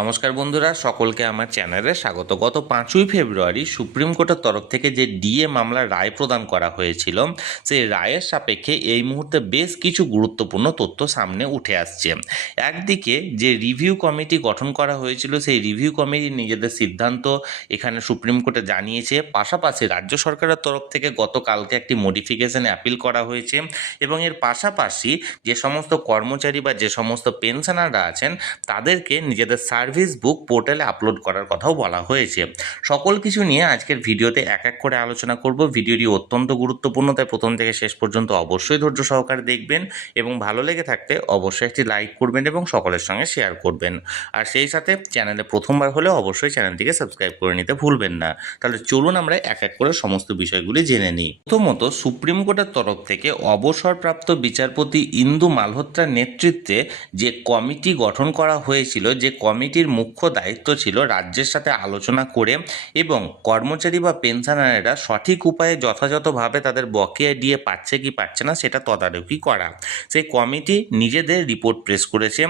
নমস্কার বন্ধুরা, সকলকে আমার চ্যানেলে স্বাগত। গত 5ই ফেব্রুয়ারি সুপ্রিম কোর্টের তরফ থেকে যে ডিএ মামলার রায় প্রদান করা হয়েছিল, সেই রায়ের সাপেক্ষে এই মুহূর্তে বেশ কিছু গুরুত্বপূর্ণ তথ্য সামনে উঠে আসছে। একদিকে যে রিভিউ কমিটি গঠন করা হয়েছিল, সেই রিভিউ কমিটি নিজেদের সিদ্ধান্ত এখানে সুপ্রিম কোর্টে জানিয়েছে। পাশাপাশি রাজ্য সরকারের তরফ থেকে গতকালকে একটি মডিফিকেশন অ্যাপিল করা হয়েছে এবং এর পাশাপাশি যে সমস্ত কর্মচারী বা যে সমস্ত পেনশনাররা আছেন তাদেরকে নিজেদের সার্ভিস বুক পোর্টালে আপলোড করার কথাও বলা হয়েছে। সকল কিছু নিয়ে আজকের ভিডিওতে এক এক করে আলোচনা করব। ভিডিওটি অত্যন্ত গুরুত্বপূর্ণ, তাই প্রথম থেকে শেষ পর্যন্ত অবশ্যই ধৈর্য সহকারে দেখবেন এবং ভালো লেগে থাকলে অবশ্যই একটি লাইক করবেন এবং সকলের সঙ্গে শেয়ার করবেন। আর সেই সাথে চ্যানেলে প্রথমবার হলে অবশ্যই চ্যানেলটিকে সাবস্ক্রাইব করে নিতে ভুলবেন না। তাহলে চলুন আমরা এক এক করে সমস্ত বিষয়গুলি জেনে নিই। প্রথমত, সুপ্রিম কোর্টের তরফ থেকে অবসরপ্রাপ্ত বিচারপতি ইন্দু মালহোত্রার নেতৃত্বে যে কমিটি গঠন করা হয়েছিল, যে কমিটির মুখ্য দায়িত্ব ছিল রাজ্যের সাথে আলোচনা করে এবং কর্মচারী বা পেনশনারেরা সঠিক উপায়ে যথাযথভাবে তাদের বকেয়া দিয়ে পাচ্ছে কি পাচ্ছে না সেটা তদারকি করা। সেই কমিটি নিজেদের রিপোর্ট প্রেস করেছে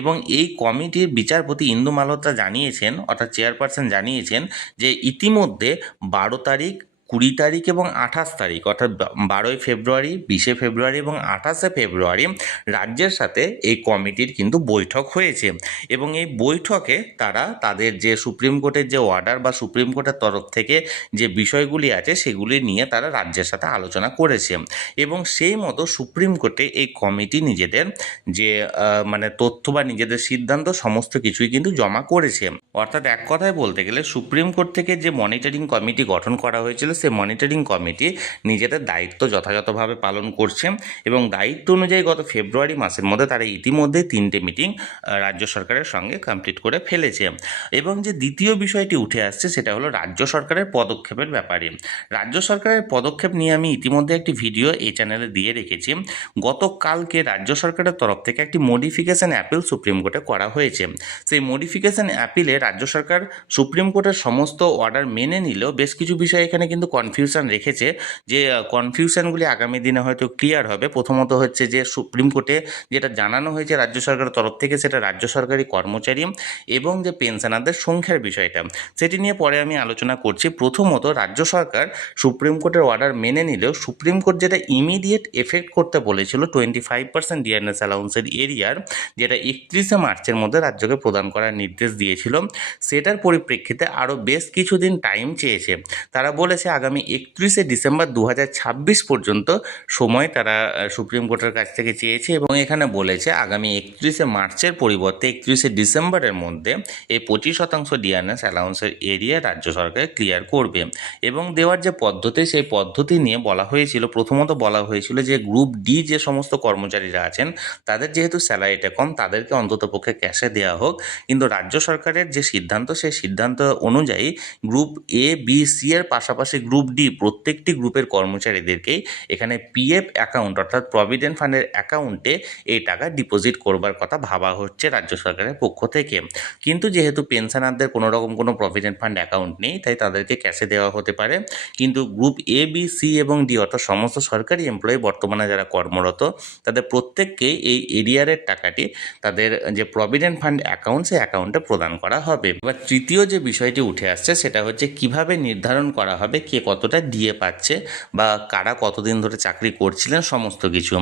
এবং এই কমিটির বিচারপতি ইন্দু মালহোত্রা জানিয়েছেন, অর্থাৎ চেয়ারপারসন জানিয়েছেন, যে ইতিমধ্যে 12 তারিখ, 20 তারিখ এবং 28 তারিখ, অর্থাৎ 12ই ফেব্রুয়ারি, 20শে ফেব্রুয়ারি এবং 28শে ফেব্রুয়ারি রাজ্যের সাথে এই কমিটির কিন্তু বৈঠক হয়েছে এবং এই বৈঠকে তারা তাদের যে সুপ্রিম কোর্টের যে অর্ডার বা সুপ্রিম কোর্টের তরফ থেকে যে বিষয়গুলি আছে সেগুলি নিয়ে তারা রাজ্যের সাথে আলোচনা করেছে এবং সেই মতো সুপ্রিম কোর্টে এই কমিটি নিজেদের যে তথ্য বা নিজেদের সিদ্ধান্ত সমস্ত কিছুই কিন্তু জমা করেছে। অর্থাৎ এক কথায় বলতে গেলে সুপ্রিম কোর্ট থেকে যে মনিটরিং কমিটি গঠন করা হয়েছিল, সেই মনিটরিং কমিটি নিজেদের দায়িত্ব যথাযথভাবে পালন করছে এবং দায়িত্ব অনুযায়ী গত ফেব্রুয়ারি মাসের মধ্যে তারা ইতিমধ্যে 3টে মিটিং রাজ্য সরকারের সঙ্গে কমপ্লিট করে ফেলেছে। এবং যে দ্বিতীয় বিষয়টি উঠে আসছে সেটা হলো রাজ্য সরকারের পদক্ষেপের ব্যাপারে। রাজ্য সরকারের পদক্ষেপ নিয়ে আমি ইতিমধ্যে একটি ভিডিও এই চ্যানেলে দিয়ে রেখেছি। গতকালকে রাজ্য সরকারের তরফ থেকে একটি মডিফিকেশন অ্যাপিল সুপ্রিম কোর্টে করা হয়েছে। সেই মডিফিকেশন অ্যাপিলে রাজ্য সরকার সুপ্রিম কোর্টের সমস্ত অর্ডার মেনে নিলেও বেশ কিছু বিষয় এখানে কিন্তু কনফিউশন রেখেছে, যে কনফিউশনগুলি আগামী দিনে হয়তো ক্লিয়ার হবে। প্রথমত হচ্ছে যে সুপ্রিম কোর্টে যেটা জানানো হয়েছে রাজ্য সরকারের তরফ থেকে, সেটা রাজ্য সরকারি কর্মচারী এবং যে পেনশনারদের সংখ্যার বিষয়টা, সেটি নিয়ে পরে আমি আলোচনা করছি। প্রথমত, রাজ্য সরকার সুপ্রিম কোর্টের অর্ডার মেনে নিলেও সুপ্রিম কোর্ট যেটা ইমিডিয়েট এফেক্ট করতে বলেছিল 25% ডিআরএস অ্যালাউন্সের এরিয়ার, যেটা 31শে মার্চের মধ্যে রাজ্যকে প্রদান করার নির্দেশ দিয়েছিল, সেটার পরিপ্রেক্ষিতে আরও বেশ কিছুদিন টাইম চেয়েছে। তারা বলেছে আগামী 31শে ডিসেম্বর 2026 পর্যন্ত সময় তারা সুপ্রিম কোর্টের কাছ থেকে চেয়েছে এবং এখানে বলেছে আগামী 31শে মার্চের পরিবর্তে 31শে ডিসেম্বরের মধ্যে এই 25% ডিআরএস অ্যালাউন্সের এরিয়া রাজ্য সরকার ক্লিয়ার করবে। এবং দেওয়ার যে পদ্ধতি, সেই পদ্ধতি নিয়ে বলা হয়েছিল, প্রথমত বলা হয়েছিল যে গ্রুপ ডি যে সমস্ত কর্মচারীরা আছেন তাদের যেহেতু স্যালারিটা কম, তাদেরকে অন্ততপক্ষে ক্যাশে দেওয়া হোক। কিন্তু রাজ্য সরকারের যে সিদ্ধান্ত, সেই সিদ্ধান্ত অনুযায়ী গ্রুপ এ, বি, সি এর পাশাপাশি গ্রুপ ডি প্রত্যেকটি গ্রুপের কর্মচারীদেরকেই এখানে পিএফ অ্যাকাউন্ট, অর্থাৎ প্রভিডেন্ট ফান্ডের অ্যাকাউন্টে এই টাকা ডিপোজিট করবার কথা ভাবা হচ্ছে রাজ্য সরকারের পক্ষ থেকে। কিন্তু যেহেতু পেনশনারদের কোনো রকম কোনো প্রভিডেন্ট ফান্ড অ্যাকাউন্ট নেই, তাই তাদেরকে ক্যাশে দেওয়া হতে পারে। কিন্তু গ্রুপ এ, বি, সি এবং ডি, অর্থাৎ সমস্ত সরকারি এমপ্লয়ি বর্তমানে যারা কর্মরত, তাদের প্রত্যেককেই এই এরিয়ারের টাকাটি তাদের যে প্রভিডেন্ট ফান্ড অ্যাকাউন্ট, সেই অ্যাকাউন্টে প্রদান করা হবে। এবার তৃতীয় যে বিষয়টি উঠে আসছে সেটা হচ্ছে কিভাবে নির্ধারণ করা হবে কে কতটা ডিএ পাচ্ছে বা কারা কতদিন ধরে চাকরি করছিলেন, সমস্ত কিছু।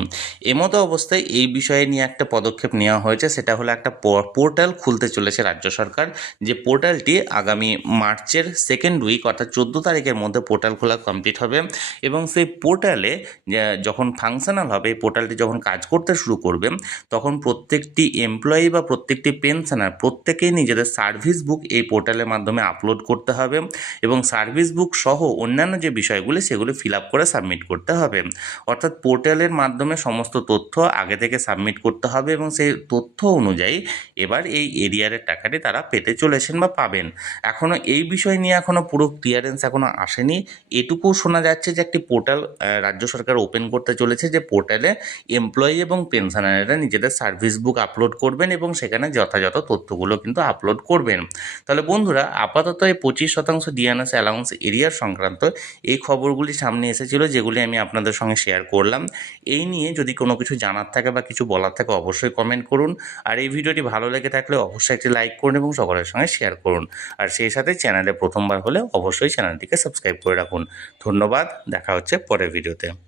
এমতো অবস্থায় এই বিষয়ে নিয়ে একটা পদক্ষেপ নেওয়া হয়েছে, সেটা হলো একটা পোর্টাল খুলতে চলেছে রাজ্য সরকার। যে পোর্টালটি আগামী মার্চের সেকেন্ড উইক, অর্থাৎ 14 তারিখের মধ্যে পোর্টাল খোলা কমপ্লিট হবে এবং সেই পোর্টালে যখন ফাংশনাল হবে, এই পোর্টালটি যখন কাজ করতে শুরু করবে, তখন প্রত্যেকটি এমপ্লয়ি বা প্রত্যেকটি পেনশনার প্রত্যেকেই নিজেদের সার্ভিস বুক এই পোর্টালের মাধ্যমে আপলোড করতে হবে এবং সার্ভিস বুক সহ অন্যান্য যে বিষয়গুলি সেগুলি ফিল আপ করে সাবমিট করতে হবে। অর্থাৎ পোর্টালের মাধ্যমে সমস্ত তথ্য আগে থেকে সাবমিট করতে হবে এবং সেই তথ্য অনুযায়ী এবার এই এরিয়ারের টাকাটি তারা পেতে চলেছেন বা পাবেন। এখনও এই বিষয় নিয়ে এখনও পুরো ক্লিয়ারেন্স এখনও আসেনি। এটুকু শোনা যাচ্ছে যে একটি পোর্টাল রাজ্য সরকার ওপেন করতে চলেছে, যে পোর্টালে এমপ্লয়ি এবং পেনশনারেরা নিজেদের সার্ভিস বুক আপলোড করবেন এবং সেখানে যথাযথ তথ্যগুলো কিন্তু আপলোড করবেন। তাহলে বন্ধুরা, আপাতত এই 25% ডিআরএস অ্যালাউন্স এরিয়ার সংক্রান্ত সংক্রান্ত এই খবরগুলি সামনে এসেছিল, যেগুলি আমি আপনাদের সঙ্গে শেয়ার করলাম। এই নিয়ে যদি কোনো কিছু জানার থাকে বা কিছু বলার থাকে অবশ্যই কমেন্ট করুন। আর এই ভিডিওটি ভালো লেগে থাকলে অবশ্যই একটি লাইক করুন এবং সকলের সঙ্গে শেয়ার করুন। আর সেই সাথে চ্যানেলে প্রথমবার হলে অবশ্যই চ্যানেলটিকে সাবস্ক্রাইব করে রাখুন। ধন্যবাদ, দেখা হচ্ছে পরের ভিডিওতে।